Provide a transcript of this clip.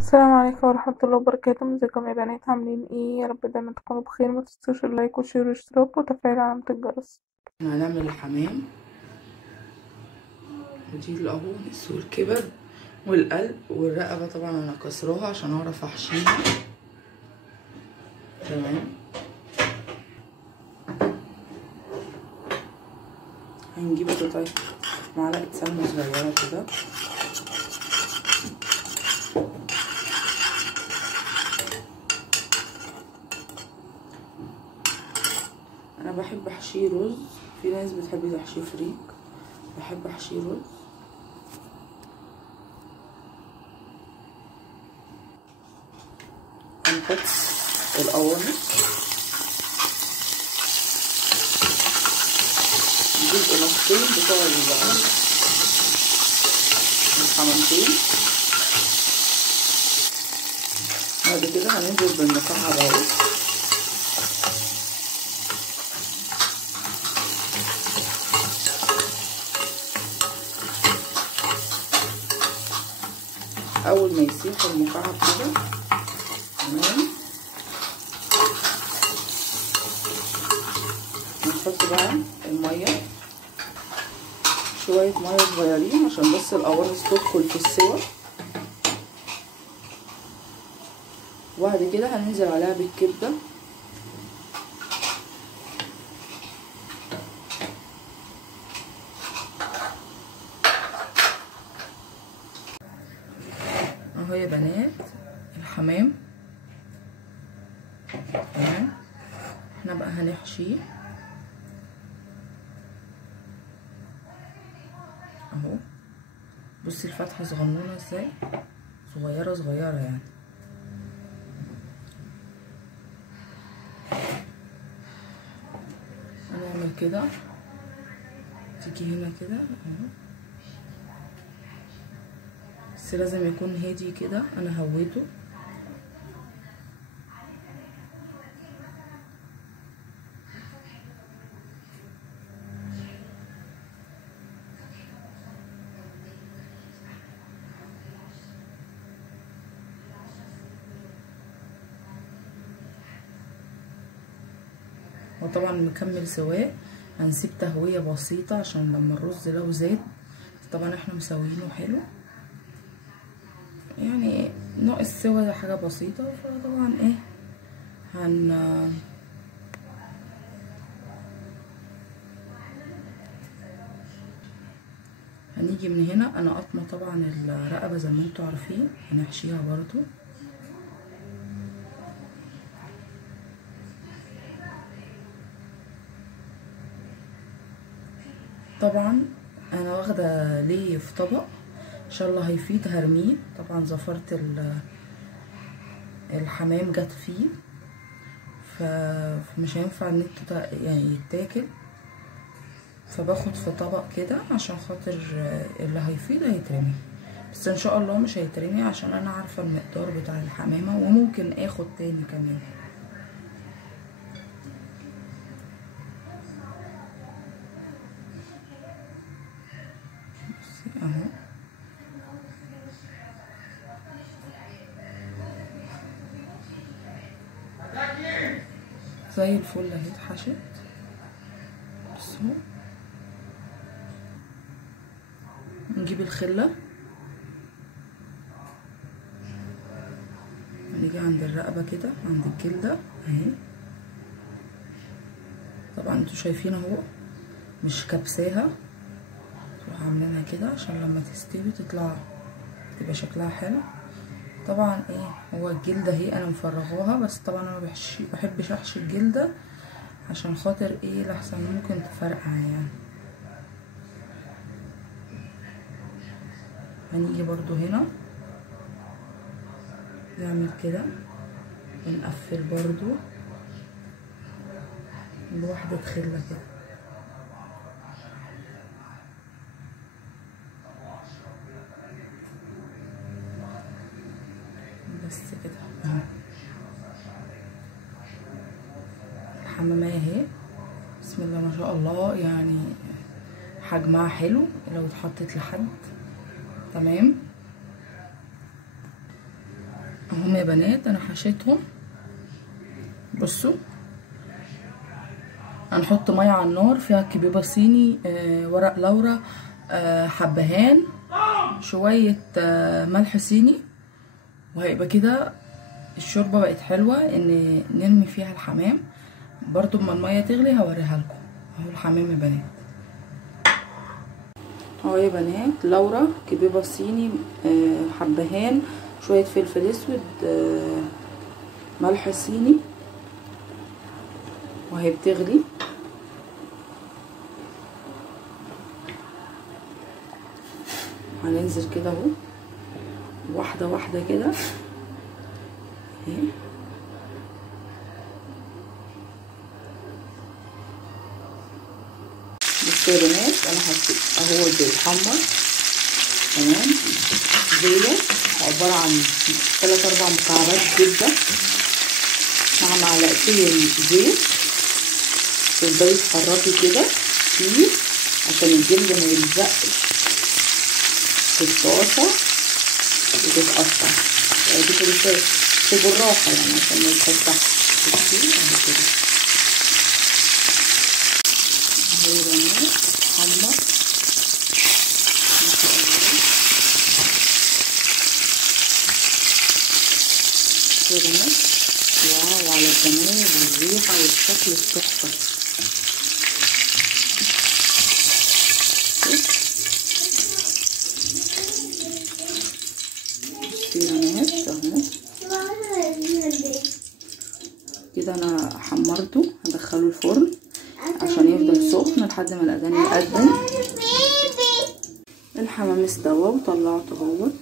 السلام عليكم ورحمة الله وبركاته. ازيكم يا بنات؟ عاملين ايه؟ يا رب دايما تكونوا بخير. ما تنسوش اللايك والشير والاشتراك وتفعيل علامة الجرس. احنا هنعمل الحمام، ودي القوانص والكبد والقلب والرقبة. طبعا انا كسراها عشان اعرف احشيها. تمام. هنجيب قطعة معلقة سمنة صغيرة كده، انا بحب احشيه رز، في ناس بتحب تحشيه فريك، بحب احشيه رز. هنحط القوانص، نجيب نصين بتوع الحمامتين. بعد كده هننزل بالمكعب اهو، اول ما يسيح المكعب كده. تمام. نحط بقى الميه، شويه ميه صغيرين عشان بس القوانص تدخل في السوا، وبعد كده هننزل عليها بالكبده. اهو يا بنات الحمام. تمام. احنا بقى هنحشيه اهو. بصي الفتحه صغنونه ازاي، صغيره صغيره يعني. هنعمل كده، تيجي هنا كده اهو، بس لازم يكون هادي كده. انا هويته. وطبعا مكمل سواء، هنسيب تهوية بسيطة عشان لما الرز لو زاد. طبعا احنا مسويينه حلو يعني، ناقص سوا ده حاجة بسيطة. فطبعا ايه هنيجي من هنا. انا قطمة طبعا الرقبة زي ما انتوا عارفين، هنحشيها برضو. طبعا انا واخده ليه في طبق، ان شاء الله هيفيد هرميه. طبعا زفرت الحمام جت فيه، فمش هينفع ان انتوا يعني يتاكل، فباخد في طبق كده عشان خاطر اللي هيفيد هيترمي، بس ان شاء الله مش هيترمي عشان انا عارفه المقدار بتاع الحمامه، وممكن اخد تاني كمان. اهو زي الفل اهي اتحشت. بصوا، نجيب الخله، نيجي عند الرقبه كده، عند الجلده اهي. طبعا انتوا شايفين اهو، مش كبساها، تروح عاملينها كده عشان لما تستوي تبقى شكلها حلو. طبعا ايه، هو الجلده اهي انا مفرغاها، بس طبعا انا بحبش احشي الجلده عشان خاطر ايه، لحسن ممكن تفرقع يعني. هنيجي برضو هنا نعمل كده ونقفل برضو بواحدة خلة كده. بس كده اهو الحمامية اهي. بسم الله ما شاء الله، يعني حجمها حلو لو اتحطت لحد. تمام. هم يا بنات انا حشيتهم. بصوا هنحط ميه على النار فيها كبيبه صيني، ورق لورا، حبهان، شويه ملح صيني، وهيبقى كده الشوربه بقت حلوه ان نرمي فيها الحمام. برضو اما الميه تغلي هوريها لكم. اهو الحمام يا بنات اهو يا بنات، لورا، كبيبه صيني، حبهان، شويه فلفل اسود، ملح صيني، وهي بتغلي. هننزل كده اهو واحده واحده كده اهي. بصوا يا بنات انا حطيت اهو بيتحمر تمام. ديت عباره عن 3-4 مكعبات زبده مع معلقتين زيت. تفضلي تحركي كده فيه عشان الجلد ما يلزقش في الطاسه وتتقطع. دي كده بالراحه يعني عشان ما يتفتحش. بصي اهو كده اهو يا بنات حمر يا بنات. واو على الجمال والريحه والشكل التحفه. كده انا حمرته، هدخله الفرن عشان يفضل سخن لحد ما الاذان يأذن. الحمام استوى وطلعته اهوت.